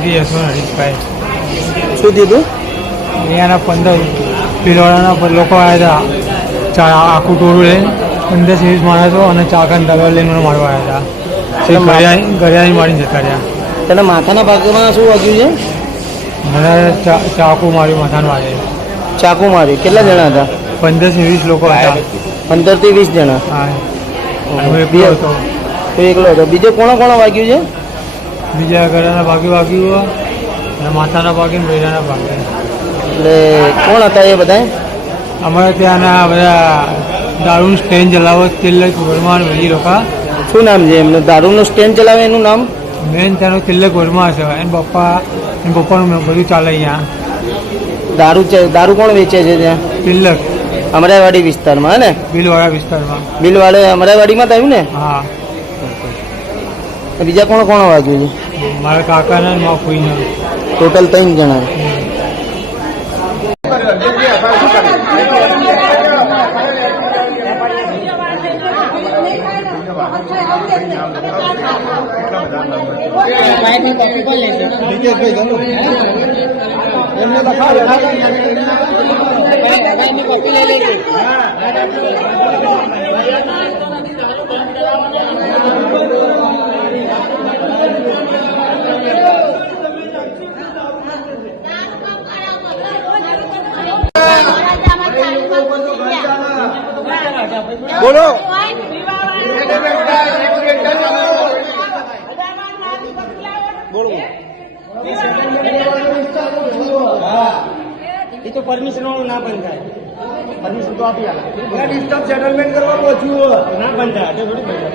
સોલંકી યશવંત હરીશભાઈ. શું કીધું? અહીંયાના 15 ભીલવાડાના લોકો આવ્યા હતા, આખું ટોળું લઈને 15-20 માણસો અને ચાકન દગડ લઈને મને મારવા આવ્યા હતા. ઘરે આવી મારીને જતા રહ્યા. તને માથાના ભાગમાં શું વાગ્યું છે? મને ચાકુ માર્યું, માથાનું વાગે. ચાકુ માર્યું. કેટલા જણા હતા? 15-20 લોકો હતા. 15 થી 20 જણા. હા, હું એકલો હતો. તો એકલો હતો. બીજો કોણ વાગ્યું છે? બીજા ગળાના ભાગે વાગ્યું અને માથાના ભાગે ને બૈરાના ભાગે. એટલે કોણ હતા એ બધા? અમારે ત્યાંના બધા દારૂનું સ્ટેન્ડ ચલાવો તિલક વર્મા બધી લોકો. શું નામ છે એમને? દારૂનું સ્ટેન્ડ ચલાવે એનું નામ? મેન ત્યાંનો તિલક વર્મા છે. એના પપ્પાનું બધું ચાલે અહીંયા. દારૂ કોણ વેચે છે ત્યાં? તિલક. અમરાઈવાડી વિસ્તારમાં હે ને? બિલવાડા વિસ્તારમાં. બિલવાડે અમરાઈવાડીમાં થયું ને? હા. બીજા કોણ વાગ્યું છે? મારા કાકાના ને મારા ફોઈના. ટોટલ 3 જણા. બોલો. એ તો પરમિશન વાળું ના બંધ થાય. પરમિશન તો આપી આવે. ડિસ્ટર્બ સેટલમેન્ટ કરવા પહોંચ્યું ના બંધ થાય. થોડી બંધ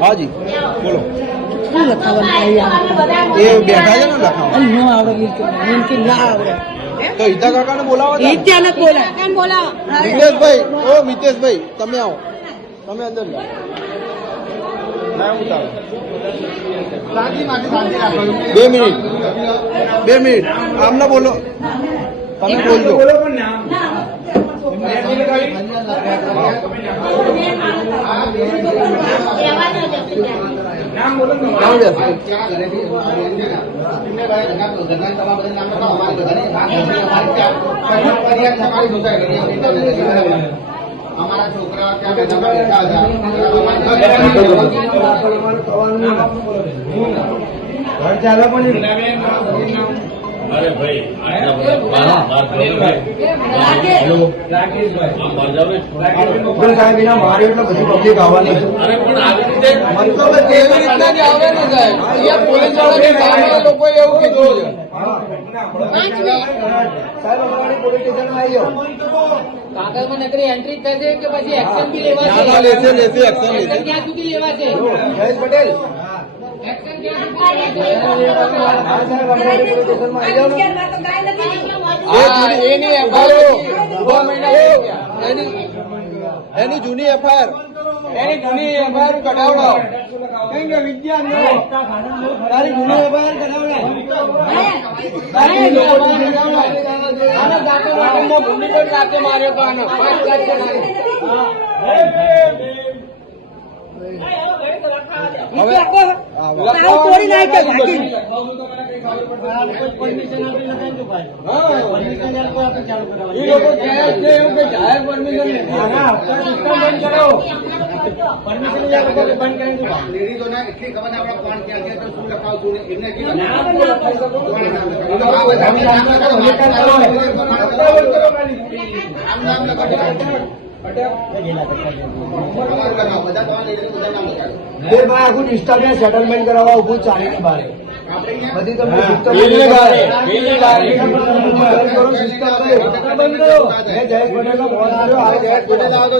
હાજી બોલો. શું લખાવવાનું? એ બેઠા છે ને લખાવા. ન આવડે ના આવડે તો હિતા કાકાને બોલાવો. મિતેશભાઈ, મિતેશભાઈ તમે આવો. તમે અંદર જાઓ. 2 મિનિટ આમને બોલો. તમે બોલજો. અમારા છોકરા ચાલો પણ અરે ભાઈ મારી એટલે બધી પબ્લિક આવવાની. અરે પણ આવી રીતે લોકો એવું કીધું છે. પોલીસ સ્ટેશનમાં આવી જાઓ. કાગળમાં નકરી એન્ટ્રી થશે કે પછી એક્શન બી લેવા છે? લેશે એક્શન લેશે. ક્યાં સુધી લેવા છે? જયેશ પટેલ એક્શન ક્યાં સુધી લેવા છે? એની જૂની એફઆઈઆર કઢાવડાવો. તારી જૂની એફઆઈઆર કઢાવડાવો. માર્યો તો આનો 5 લાખ તોડી નાખે. લેડીઝોને એટલી ખબર ને આપણે કોણ ક્યાં ગયા તો શું લખાવતું એમને આખું ડિસ્ટર્બન્સ સેટલમેન્ટ કરાવવા ઉભું ચાલી બહાર બધી તમને જયેશ પટેલનો ફોન આવ્યો. આ જયેશ પટેલ આવતો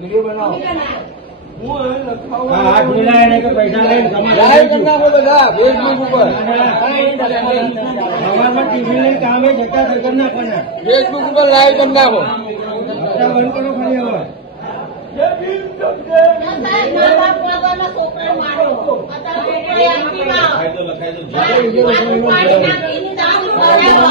વિડીયો બનાવો. પૈસા લઈને બધા ફેસબુક ઉપર ટીવી લઈને કામે જતા કરી નાખવાના. ફેસબુક ઉપર લાઈવ કરી નાખો. બંધ કરો ફરી હવે. એરિયામાં છોકરાને માર્યો. અત્યારે છોકરો એમપીમાં. લખાઈ દો, લખાઈ દો. આટલું પાણી નાખીને દામ ભરાયો.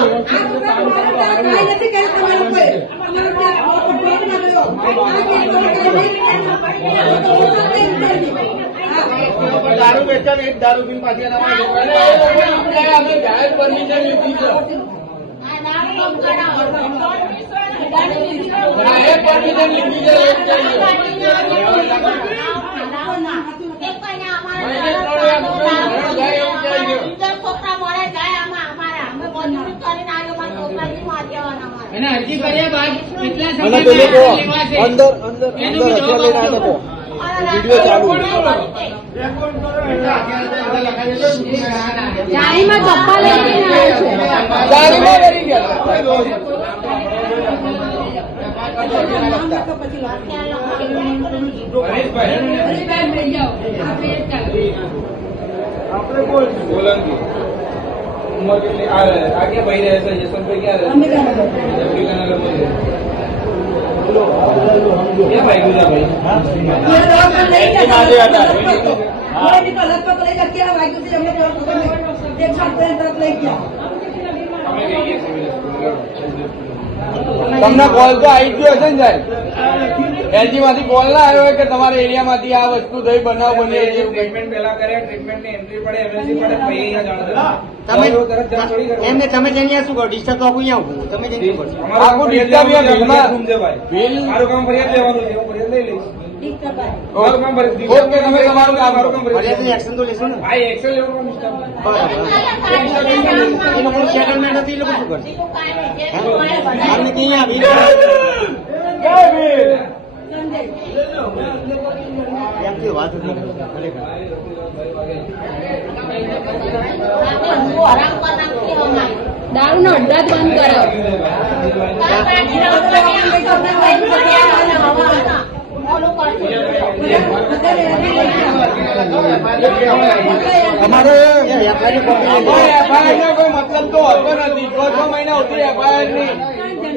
દારૂ વેચાણ એક દારૂ પીને પાછી એના આ દારૂ બંધ કરાવો. એને અરજી કર્યા બાદ કેટલા અને સમયમાં પેલું કહો, લેવા છે? અંદર અંદર એનું અંદર બી હથિયાર લઈને આવ્યા તો વિડીયો ચાલુ. ગાડીમાં ચપ્પા લઈને ગાડીમાં કરી ગયા. આપણે બોલ સોલંકી ઉંમર કેટલી આગે ભાઈ રહે છે યશવંતભાઈ ક્યાં રહે છે અફ્રિકાના લોકો છે ક્યાં ભાઈ ગુજા ભાઈ તમને કોલ તો આવી ગયો હશે ને સાહેબ? એલજી માંથી કોલ ના આવ્યો હોય કે તમારા એરિયામાંથી આ વસ્તુ થઈ બનાવ બની છે એવું કંઈ? ટ્રીટમેન્ટ પહેલા કરે ટ્રીટમેન્ટની એન્ટ્રી પડે એમએસસી પડે પછી અહીંયા જાણ તમે તરત જાણ થોડી કરવાની. એમને તમે જઈને શું કરો ડિસ્ટર્બ તો આખું અહીંયા ઉભું તમે જઈને શું કરશો? અમારું આખું કામ ડિસ્ટર્બ ફરિયાદ યા લેવાનું છે, બિલમાં. ભાઈ. બિલ મારું કામ ફરિયાદ લેવાનું છે હું ફરિયાદ લઈ લઈશ મારું કામ ફરિયાદ ઓકે, તમે તમારું કામ કરો. ફરિયાદની એક્શન તો લેશો ને ભાઈ એક્શન લેવાનું કામ બરાબર એ લોકોનું સેટલમેન્ટ હતું એ લોકો શું કરશે આમને કે અહીંયા આવી એમથી વાત હતી ખરેખર દારૂનો અડ્ડા જ બંધ કરો. તમારે વેપારી કોપી લઈ કોઈ FIR નો કોઈ મતલબ તો હોતો નથી. 6 મહિના સુધી FIR ની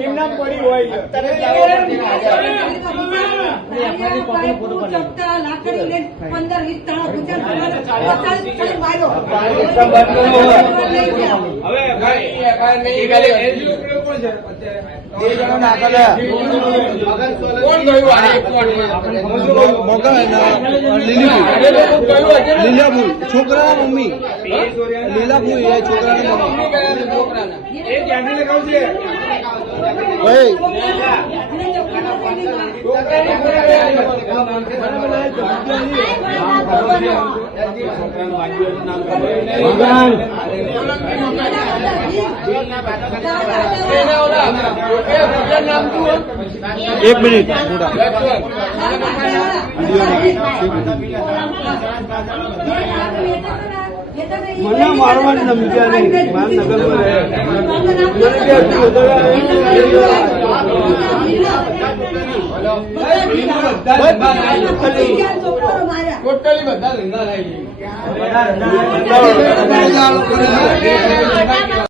એમના પડી હોય હવે ભાઈ FIR નહીં એલજી કરે. હોસ્પિટલ કોણ છે અત્યારે બે જણો નાખેલ હે. કોણ ગયું આ કોર્ટમાં લીલાપુર છોકરાના મમ્મી લીલાપુર એ છોકરાના મમ્મી એ ક્યાંથી લગાવ છે ભાઈ એક મિનિટ મને મારવાની ધમકી નહીં મારા નગરમાં રહે ટોટલી બધા ધંધા થાય છે.